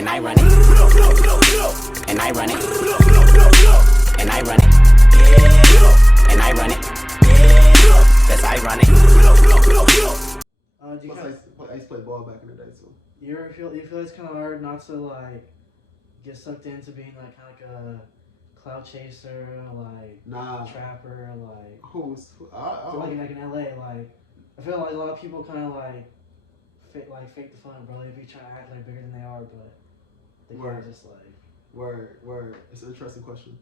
and I run it, and I run it, and I run it, and I run it, that's I run it. I used to play ball back in the day too. You feel it's kind of hard not to like get sucked into being like kind of like a clout chaser, like trapper, like like in LA, like I feel like a lot of people kind of like fake the fun, bro. They be trying to act like bigger than they are, but they kind of just like word. It's an interesting question.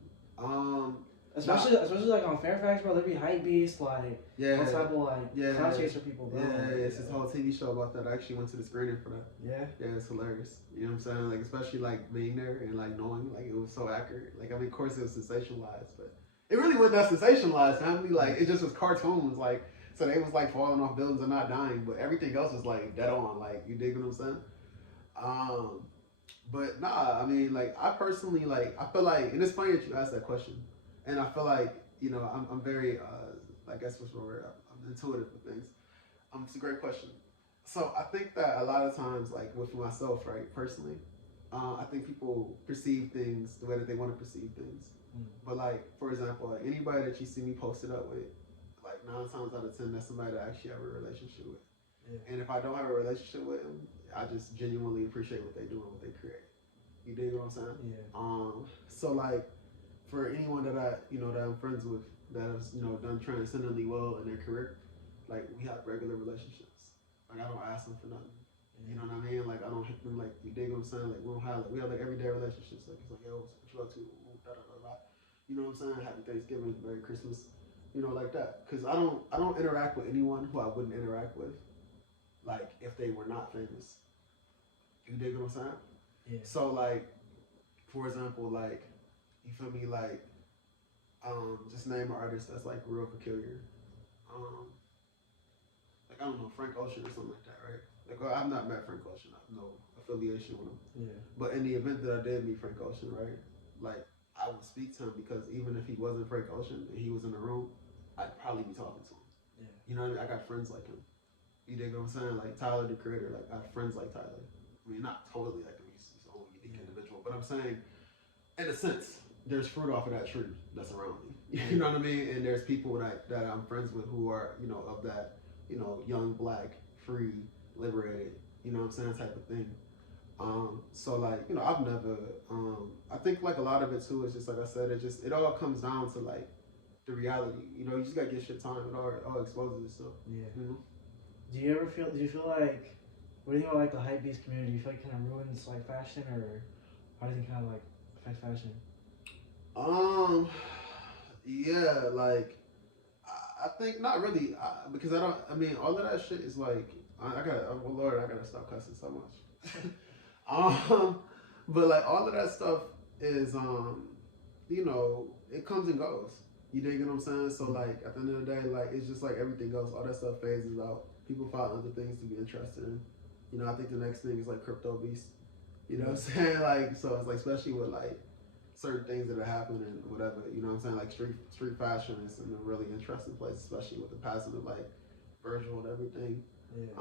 Especially like on Fairfax, bro. There be hype beasts, like all type of like clout chaser people, bro. Yeah, it's this whole TV show about that. I actually went to the screening for that. Yeah, it's hilarious. You know what I'm saying? Like especially like being there and like knowing like it was so accurate. Like I mean, of course it was sensationalized, but it really wasn't that sensationalized. Family, like it just was cartoons, like so they was like falling off buildings and not dying, but everything else was like dead on. Like you dig what I'm saying? But nah, I mean, like I personally like I feel like, and it's funny that you asked that question. And I feel like, you know, I'm very, I guess what's the word? I'm intuitive with things. It's a great question. So I think that a lot of times, like with myself, right, personally, I think people perceive things the way that they want to perceive things. But like, for example, like anybody that you see me posted up with, like 9 times out of 10, that's somebody that I actually have a relationship with. Yeah. And if I don't have a relationship with them, I just genuinely appreciate what they do and what they create. You dig what I'm saying? Yeah. So like, for anyone that that I'm friends with that has, done transcendently well in their career, like we have regular relationships. Like I don't ask them for nothing. You know what I mean? Like I don't hit them like, you dig what I'm saying? Like we have like everyday relationships. Like it's like, yo, what you up to? Da, da, da, da. You know what I'm saying? Happy Thanksgiving, Merry Christmas. Like that. Cause I don't interact with anyone who I wouldn't interact with, like if they were not famous. You dig what I'm saying? Yeah. So like, for example, like, you feel me? Like, just name an artist that's like real peculiar. Like I don't know, Frank Ocean or something like that, right? Like I've not met Frank Ocean. I have no affiliation with him. Yeah. But in the event that I did meet Frank Ocean, right? Like I would speak to him because even if he wasn't Frank Ocean and he was in the room, I'd probably be talking to him. Yeah. You know what I mean? I got friends like him. You dig what I'm saying? Like Tyler, the creator. Like I have friends like Tyler. I mean, not totally like him. He's his own unique individual. But I'm saying, in a sense, there's fruit off of that tree that's around me. You know what I mean? And there's people that I'm friends with who are, of that, young, black, free, liberated, you know what I'm saying, type of thing. So like, I've never, I think like a lot of it too is just like I said, it all comes down to like the reality. You just gotta get shit time. It all exposes itself. Yeah. Do you feel like, what do you think about like the hypebeast community? Do you feel like it kind of ruins like fashion, or how do you think kind of like affects fashion? Yeah, like, I think not really, because all of that shit is like, I gotta stop cussing so much. But like, all of that stuff is, it comes and goes. You dig what I'm saying? So like, at the end of the day, like, it's just like everything goes, all that stuff phases out. People find other things to be interested in. I think the next thing is like crypto beast. You know what I'm saying? Like, so it's like, especially with like, certain things that are happening, whatever, you know what I'm saying? Like street fashion is in a really interesting place, especially with the passing of like Virgil and everything. Yeah.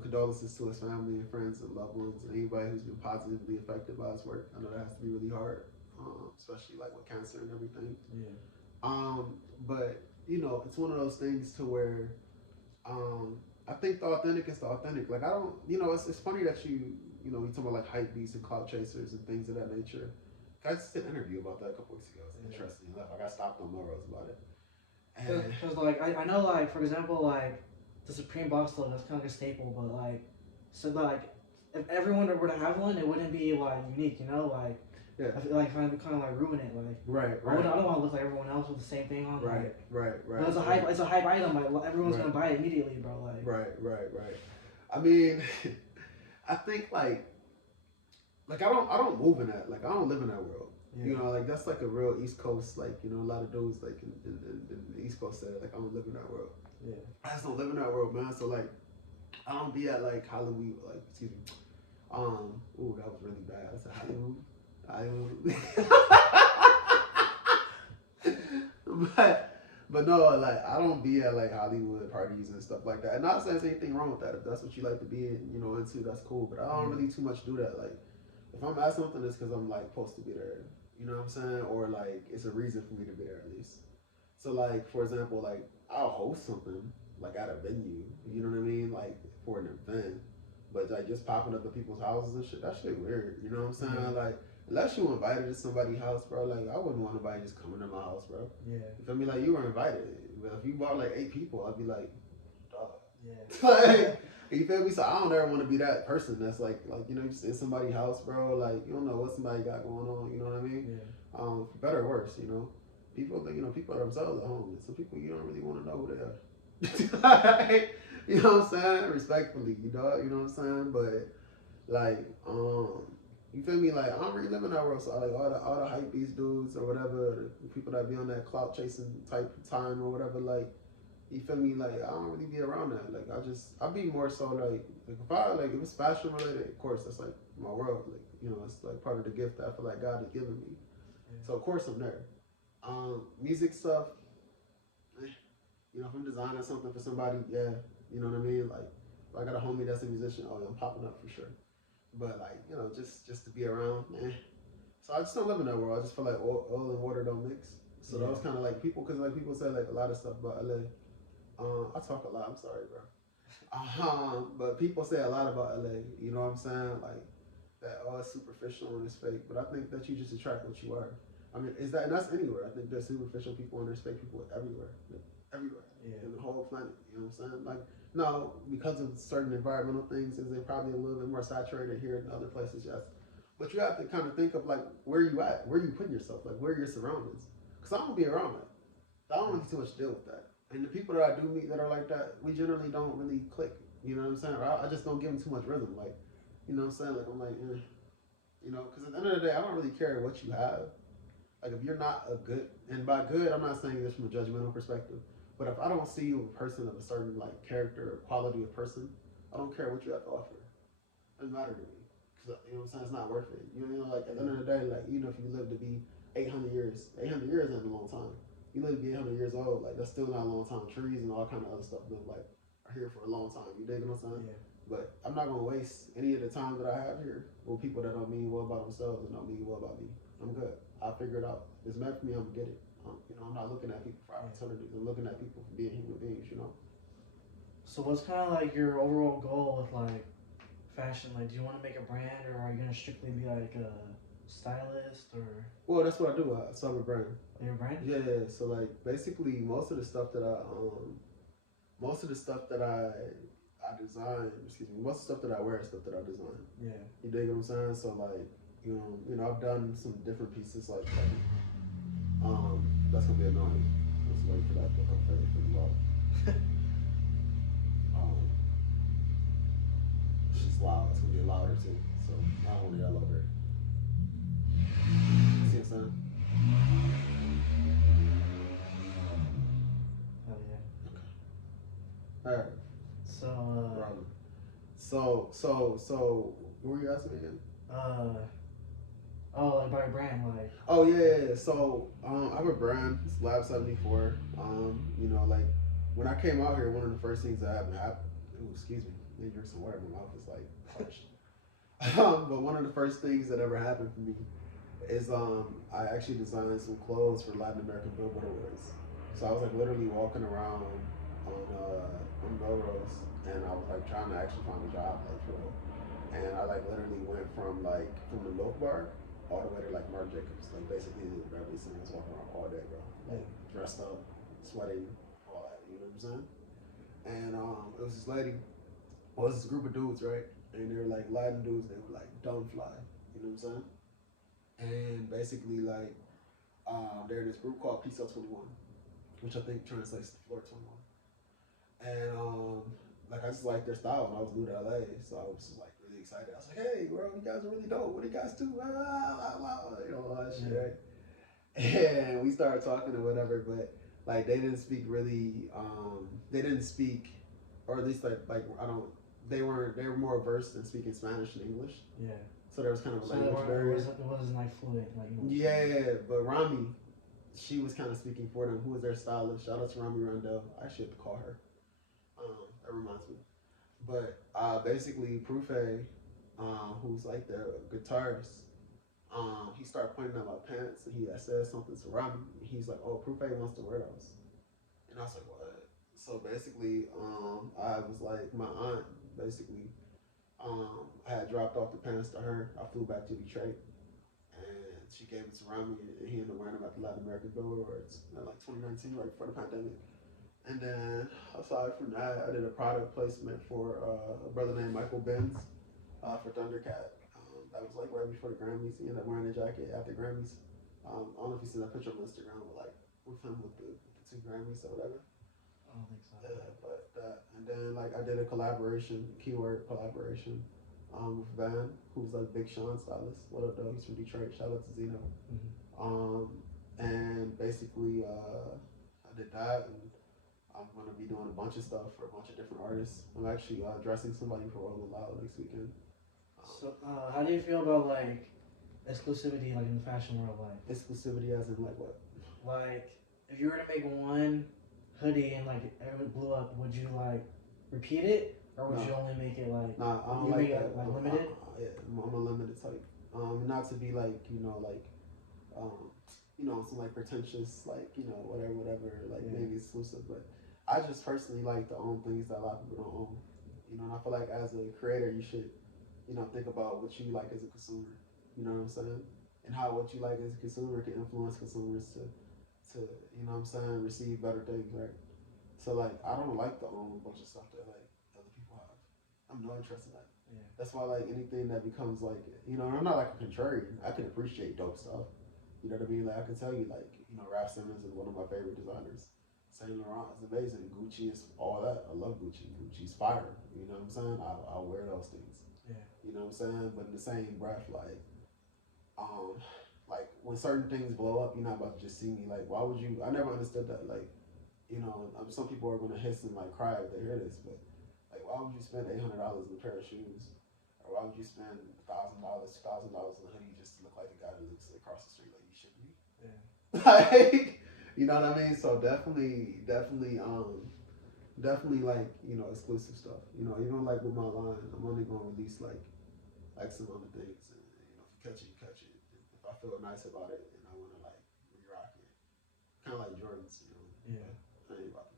Condolences to his family and friends and loved ones and anybody who's been positively affected by his work. I know that has to be really hard, especially like with cancer and everything. Yeah. But it's one of those things to where I think the authentic is the authentic. Like I don't, it's funny that you talk about like hype beasts and clout chasers and things of that nature. I just did an interview about that a couple weeks ago. It's interesting enough. I got stopped on Melrose about it. Because like I know, like, for example, like the Supreme box logo, that's kind of like a staple, but like, so like if everyone were to have one, it wouldn't be like unique, like. Yeah. I feel like kind of like ruin it, like. Right. I don't want to look like everyone else with the same thing on. Right. But it's a hype. It's a hype item. Like everyone's gonna buy it immediately, bro. Like. Right. I mean, I think like I don't move in that. Like I don't live in that world. Yeah. Like that's like a real East Coast. Like a lot of dudes like in the East Coast said like I don't live in that world. Yeah. I just don't live in that world, man. So like I don't be at like Hollywood. Like excuse me. Ooh, that was really bad. I said Hollywood. But no, like I don't be at like Hollywood parties and stuff like that. And not saying there's anything wrong with that. If that's what you like to be into, that's cool. But I don't really too much do that. Like If I'm at something, it's because I'm like supposed to be there. You know what I'm saying? Or like it's a reason for me to be there at least. So like for example, like I'll host something like at a venue. You know what I mean? Like for an event, but like just popping up at people's houses and shit, that shit weird. You know what I'm saying? Mm-hmm. Like unless you invited to somebody's house, bro. Like I wouldn't want nobody just coming to my house, bro. Yeah. You feel me? Like you were invited. But if you brought like 8 people, I'd be like, dog. Yeah. Like. You feel me? So I don't ever want to be that person that's like you know, just in somebody's house, bro. Like you don't know what somebody got going on. You know what I mean? Yeah. For better or worse, you know, people people are themselves at home. Some people you don't really want to know who they are. You know what I'm saying? Respectfully, you know what I'm saying? But like, you feel me? Like I don't really live in that world. So like all the hype beast dudes or whatever, the people that be on that clout chasing type time or whatever, like. You feel me? Like I don't really be around that. Like I be more so like if it's fashion related, of course that's like my world. Like you know, it's like part of the gift that I feel like God has given me. Yeah. So of course I'm there. Music stuff. You know, if I'm designing something for somebody, yeah, you know what I mean. Like if I got a homie that's a musician, oh yeah, I'm popping up for sure. But like you know, just to be around, So I just don't live in that world. I just feel like oil and water don't mix. So that was kind of like people, because like people say like a lot of stuff about LA. I talk a lot. I'm sorry, bro. But people say a lot about LA. You know what I'm saying? Like that. Oh, it's superficial and it's fake. But I think that you just attract what you are. I mean, and that's anywhere. I think there's superficial people and there's fake people everywhere. Everywhere. Yeah. In the whole planet. You know what I'm saying? Like now, because of certain environmental things, is they probably a little bit more saturated here than other places. Yes. But you have to kind of think of like where you at, where you putting yourself, like where your surroundings. Because I don't be around that. I don't really too much to deal with that. And the people that I do meet that are like that, we generally don't really click. You know what I'm saying? Or I just don't give them too much rhythm. Like, you know what I'm saying? Like, I'm like, you know, because at the end of the day, I don't really care what you have. Like, if you're not a good, and by good, I'm not saying this from a judgmental perspective, but if I don't see you a person of a certain, like, character or quality of person, I don't care what you have to offer. It doesn't matter to me. Because, you know what I'm saying? It's not worth it. You know, like, at the end of the day, like, even if you live to be 800 years ain't a long time. You live to be 800 years old, like that's still not a long time. Trees and all kind of other stuff live like are here for a long time. You dig what I'm saying? Yeah. But I'm not gonna waste any of the time that I have here with people that don't mean well about themselves and don't mean well about me. I'm good. I'll figure it out. If it's meant for me, I'm gonna get it. You know, I'm not looking at people for opportunities. I'm looking at people for being human beings. You know. So what's kind of like your overall goal with like fashion? Like, do you want to make a brand, or are you gonna strictly be like a stylist, or? Well, that's what I do. I sell a brand. Your brand? Yeah. So like basically most of the stuff that I design, most of the stuff that I wear is stuff that I design. Yeah. You dig what I'm saying? So like, you know, I've done some different pieces like that's gonna be annoying. Let's wait for that to come pretty loud. It's just loud. It's gonna be louder too. So I don't want to yell over it. See what I'm saying? Oh yeah. Okay. All right. So what were you asking me again? Like by a brand, like. Oh yeah. So I have a brand. It's lab74. You know, like when I came out here, one of the first things that happened. Excuse me. Let me drink some water. My mouth is like parched. But one of the first things that ever happened for me is I actually designed some clothes for Latin American Billboard Awards. So I was like literally walking around on Melrose, and I was like trying to actually find a job, like for real. And I like literally went from the Milk Bar all the way to like Marc Jacobs, like basically the Beverly Center. I was walking around all day, bro, like dressed up, sweating, all that. You know what I'm saying? And it was this lady. Well, it was this group of dudes, right? And they were like Latin dudes. They were like dumb fly. You know what I'm saying? And basically, like, they're in this group called Piso 21, which I think translates to Floor 21. And like I just liked their style when I was new to LA, so I was like really excited. I was like, "Hey, bro, you guys are really dope. What do you guys do?" You know, all that shit, right? And we started talking or whatever, but like they didn't speak really. They didn't speak, or at least like I don't. They were more versed in speaking Spanish and English. Yeah. So there was kind of a language barrier. It wasn't like fluent, like English. Yeah, but Rami, she was kind of speaking for them. Who was their stylist? Shout out to Rami Rondell. I should call her. That reminds me. But basically, Prufe, who's like their guitarist. He started pointing at my pants, and he had said something to Rami. And he's like, "Oh, Proof A wants to wear those," and I was like, "What?" So basically, I was like, my aunt basically, I had dropped off the pants to her. I flew back to Detroit, and she gave it to Rami, and he ended up wearing them at the Latin American Bill Awards in like 2019, right before the pandemic. And then aside from that, I did a product placement for a brother named Michael Benz for Thundercat. That was like right before the Grammys. He ended up wearing the jacket at the Grammys. I don't know if you seen that picture on Instagram, but like with him with the 2 Grammys or whatever. I don't think so. Yeah, but that, and then like I did a collaboration, keyword collaboration, with Van, who's like Big Sean stylist. What up, though? He's from Detroit. Shout out to Zeno. And basically, I did that, and I'm gonna be doing a bunch of stuff for a bunch of different artists. I'm actually dressing somebody for Rolling Loud next weekend. So, how do you feel about like exclusivity, like in the fashion world, like exclusivity as in like what? Like, if you were to make one hoodie and like it blew up, would you like repeat it, or would you only make it like? Nah, I don't like that. Like limited. Yeah, I'm a limited type. Not to be like some like pretentious, like whatever, like maybe exclusive, but I just personally like to own things that a lot of people don't own. And I feel like as a creator, you should, think about what you like as a consumer. You know what I'm saying? And how what you like as a consumer can influence consumers to receive better things, right? So like, I don't like to own a bunch of stuff that like other people have. I'm no interest in that. Yeah. That's why like anything that becomes like, I'm not like a contrarian. I can appreciate dope stuff. You know what I mean? Like I can tell you like, Raf Simons is one of my favorite designers. Saint Laurent is amazing. Gucci is all that. I love Gucci. Gucci's fire. You know what I'm saying? I'll wear those things. Yeah. You know what I'm saying? But in the same breath, like when certain things blow up, you're not about to just see me. Like, why would you? I never understood that. Like, some people are gonna hiss and like cry if they hear this, but like, why would you spend $800 on a pair of shoes, or why would you spend $1,000, $2,000 on a hoodie just to look like a guy that looks across the street like you should be? Yeah. Like, you know what I mean? So definitely, like exclusive stuff. Even like with my line, I'm only gonna release like some other things, and if you catch it, you catch it. If I feel nice about it and I wanna like re-rock it, kind of like Jordans, Yeah. I ain't about